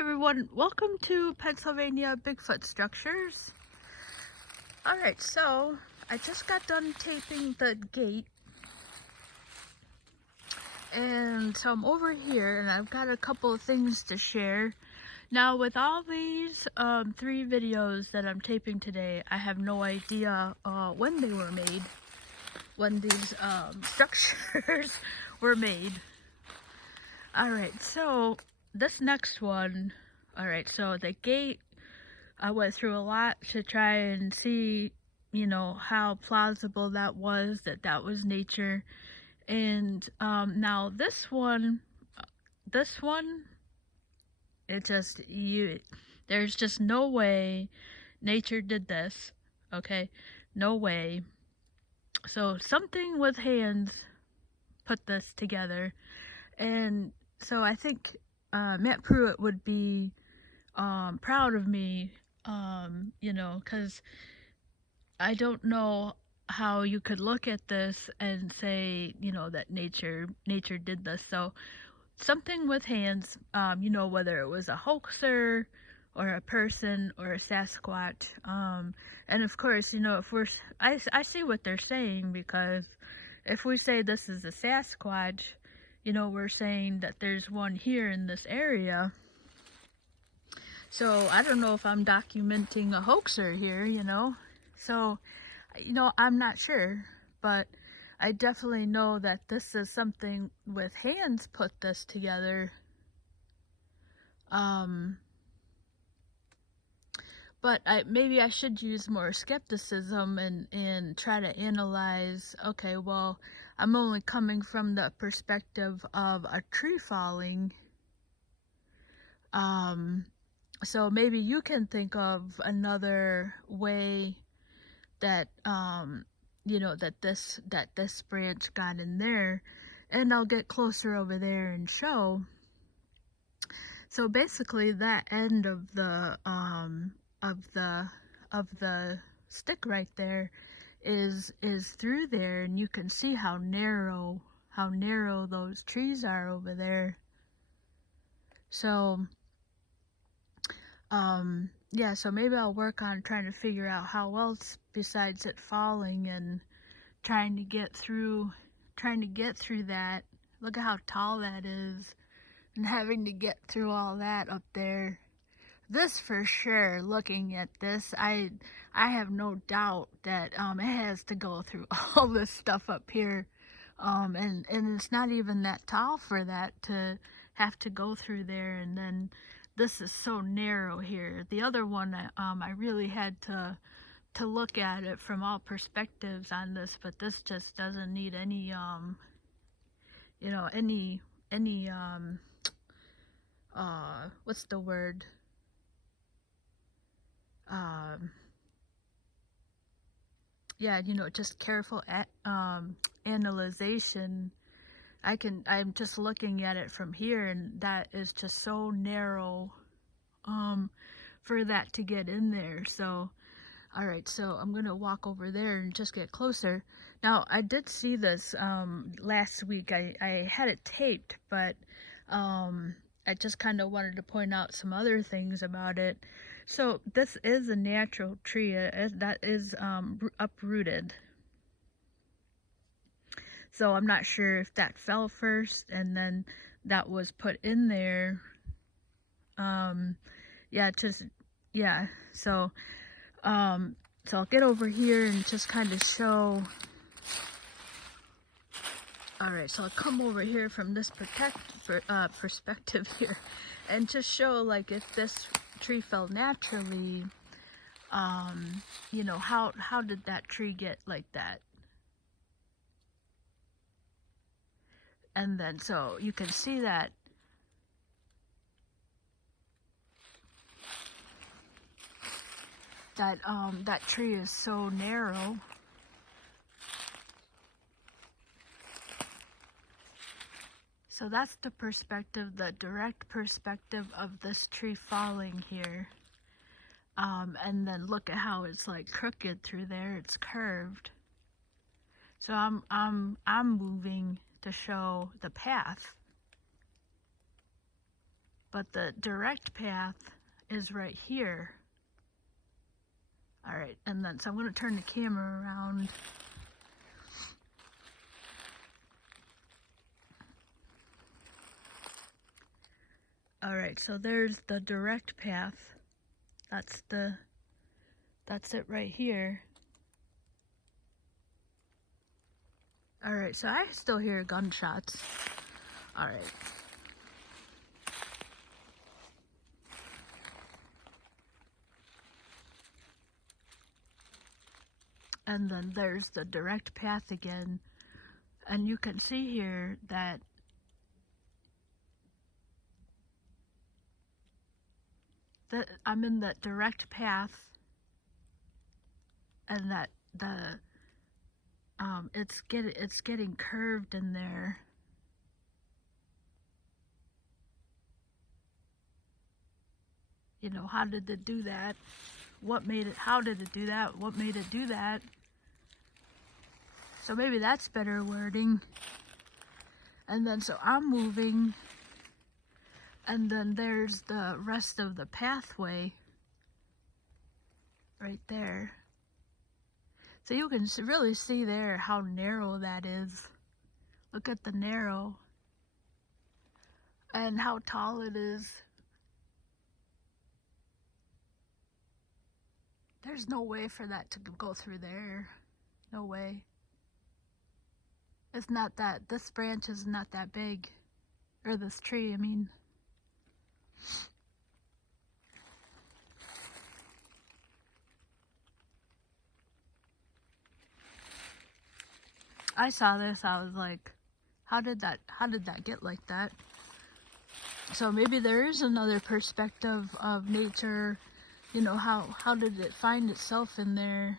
everyone, welcome to Pennsylvania Bigfoot Structures. Alright, so I just got done taping the gate, and so I'm over here and I've got a couple of things to share. Now with all these 3 videos that I'm taping today, I have no idea when they were made, when these structures were made. Alright, so this next one, alright, so the gate, I went through a lot to try and see, you know, how plausible that was nature. And now this one, it just, there's just no way nature did this, okay? No way. So something with hands put this together. And so I think Matt Pruitt would be proud of me, you know, because I don't know how you could look at this and say, you know, that nature did this. So something with hands, you know, whether it was a hoaxer or a person or a Sasquatch. And of course, you know, if I see what they're saying, because if we say this is a Sasquatch, you know, we're saying that there's one here in this area. So I don't know if I'm documenting a hoaxer here, you know. So, you know, I'm not sure, but I definitely know that this is something with hands put this together. But maybe I should use more skepticism and try to analyze, okay, well, I'm only coming from the perspective of a tree falling. So maybe you can think of another way that, you know, that this branch got in there, and I'll get closer over there and show. So basically that end of the stick right there is through there, and you can see how narrow those trees are over there. So yeah, so maybe I'll work on trying to figure out how else besides it falling and trying to get through that. Look at how tall that is, and having to get through all that up there. This for sure, looking at this, I have no doubt that it has to go through all this stuff up here. And it's not even that tall for that to have to go through there. And then this is so narrow here. The other one, I really had to look at it from all perspectives on this, but this just doesn't need any, you know, any, what's the word? Yeah, you know, just careful analyzation. I'm just looking at it from here, and that is just so narrow, for that to get in there. So, alright, so I'm gonna walk over there and just get closer. Now, I did see this, last week. I had it taped, but, I just kind of wanted to point out some other things about it. So this is a natural tree that is uprooted. So I'm not sure if that fell first and then that was put in there. Yeah, so I'll get over here and just kind of show. Alright, so I'll come over here from this perspective here and just show, like, if this tree fell naturally, you know, how did that tree get like that? And then, so you can see that that tree is so narrow. So that's the perspective, the direct perspective of this tree falling here. And then look at how it's like crooked through there. It's curved. So I'm moving to show the path. but the direct path is right here. Alright, and then so I'm going to turn the camera around. Alright, so there's the direct path. That's it right here. Alright, so I still hear gunshots. Alright. And then there's the direct path again. And you can see here that I'm in that direct path, and that it's getting curved in there. You know, how did it do that? What made it? How did it do that? What made it do that? So maybe that's better wording. And then so I'm moving, and then there's the rest of the pathway right there. So you can really see there how narrow that is. Look at the narrow and how tall it is. There's no way for that to go through there. No way. It's not that, this branch is not that big. Or this tree, I mean. I saw this, I was like, how did that get like that? So maybe there is another perspective of nature. You know, how did it find itself in there?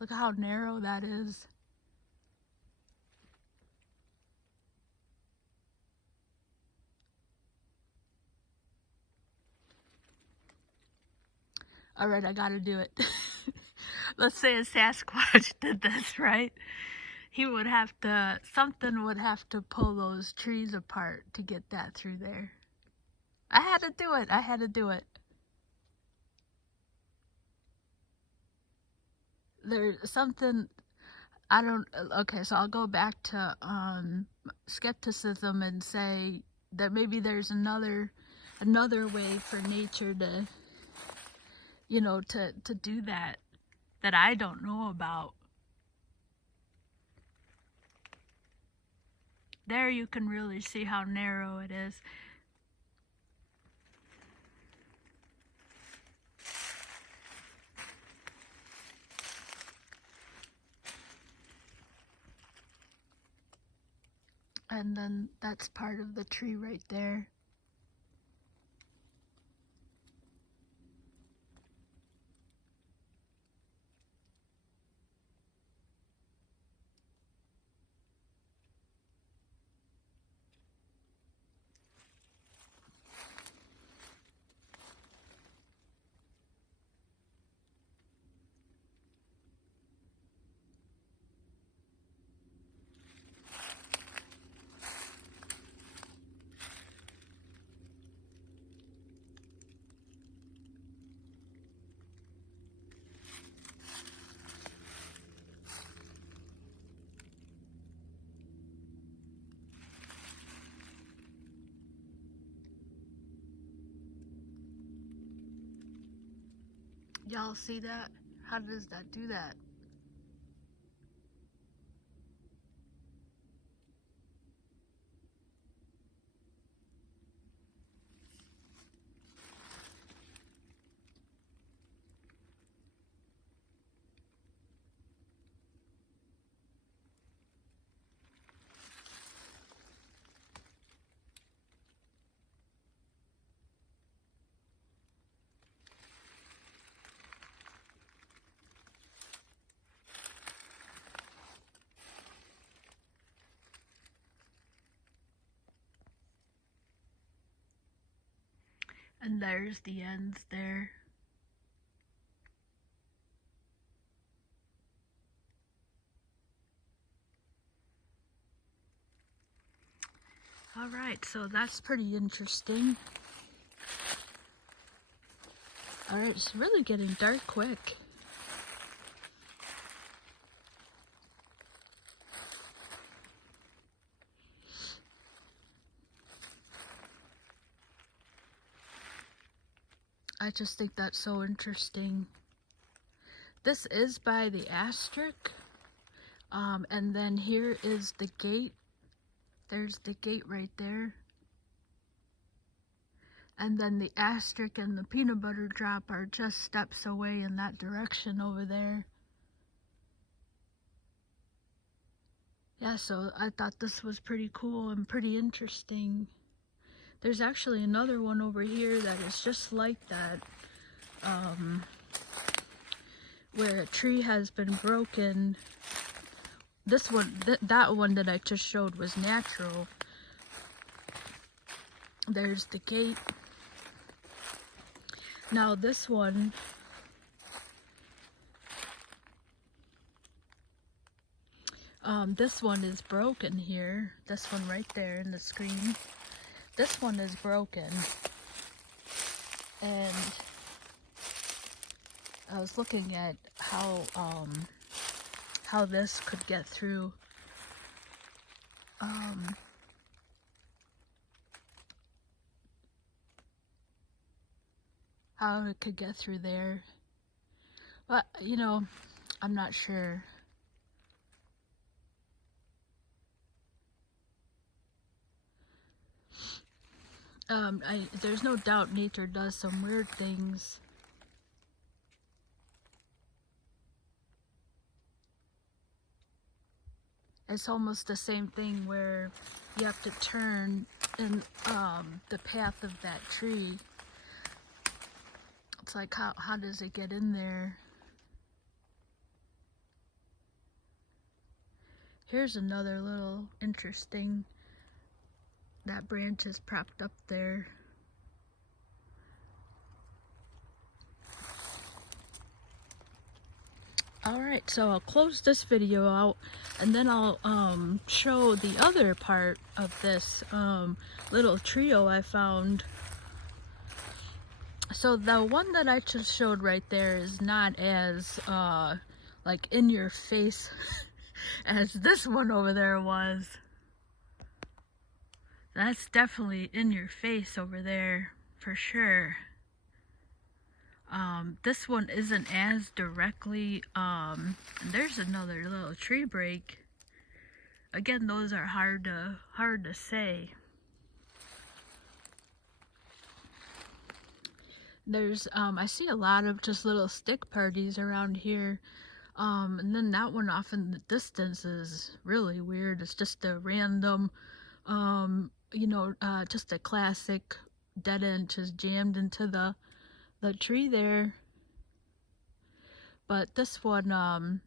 Look at how narrow that is. Alright, I gotta do it. Let's say a Sasquatch did this, right? Something would have to pull those trees apart to get that through there. I had to do it. There's something, okay, so I'll go back to skepticism and say that maybe there's another way for nature to, you know, to do that I don't know about. There you can really see how narrow it is. And then that's part of the tree right there. Y'all see that? How does that do that? And there's the ends there. Alright, so that's pretty interesting. Alright, it's really getting dark quick. I just think that's so interesting. This is by the asterisk. And then here is the gate. There's the gate right there. And then the asterisk and the peanut butter drop are just steps away in that direction over there. Yeah, so I thought this was pretty cool and pretty interesting. There's actually another one over here that is just like that. Where a tree has been broken. This one, that one that I just showed was natural. There's the gate. Now this one, this one is broken here. This one right there in the screen. This one is broken. And I was looking at how this could get through. How it could get through there. But, you know, I'm not sure. There's no doubt nature does some weird things. It's almost the same thing where you have to turn in the path of that tree. It's like, how does it get in there? Here's another little interesting. That branch is propped up there. Alright, so I'll close this video out and then I'll show the other part of this little trio I found. So the one that I just showed right there is not as like in your face as this one over there was. That's definitely in your face over there for sure. This one isn't as directly, there's another little tree break. Again, those are hard to say. There's, I see a lot of just little stick parties around here. And then that one off in the distance is really weird. It's just a random, you know, just a classic dead end just jammed into the tree there. But this one,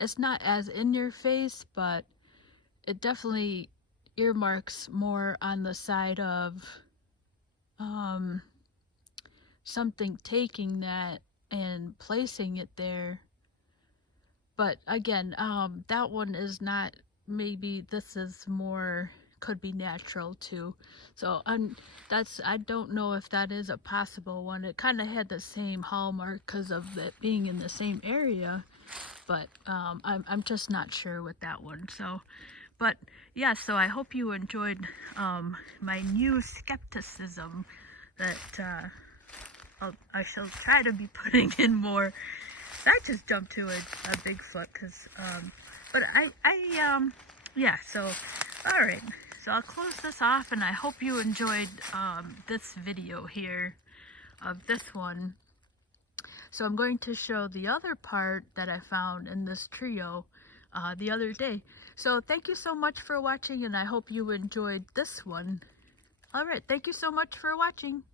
it's not as in your face, but it definitely earmarks more on the side of something taking that and placing it there. But again, that one is not, maybe this is more, could be natural too. So I don't know if that is a possible one. It kind of had the same hallmark because of it being in the same area, but I'm just not sure with that one. So, but yeah, so I hope you enjoyed my new skepticism that I shall try to be putting in more. I just jumped to a Bigfoot because but yeah, so all right, so I'll close this off, and I hope you enjoyed this video here of this one. So I'm going to show the other part that I found in this trio the other day. So thank you so much for watching, and I hope you enjoyed this one. All right, thank you so much for watching.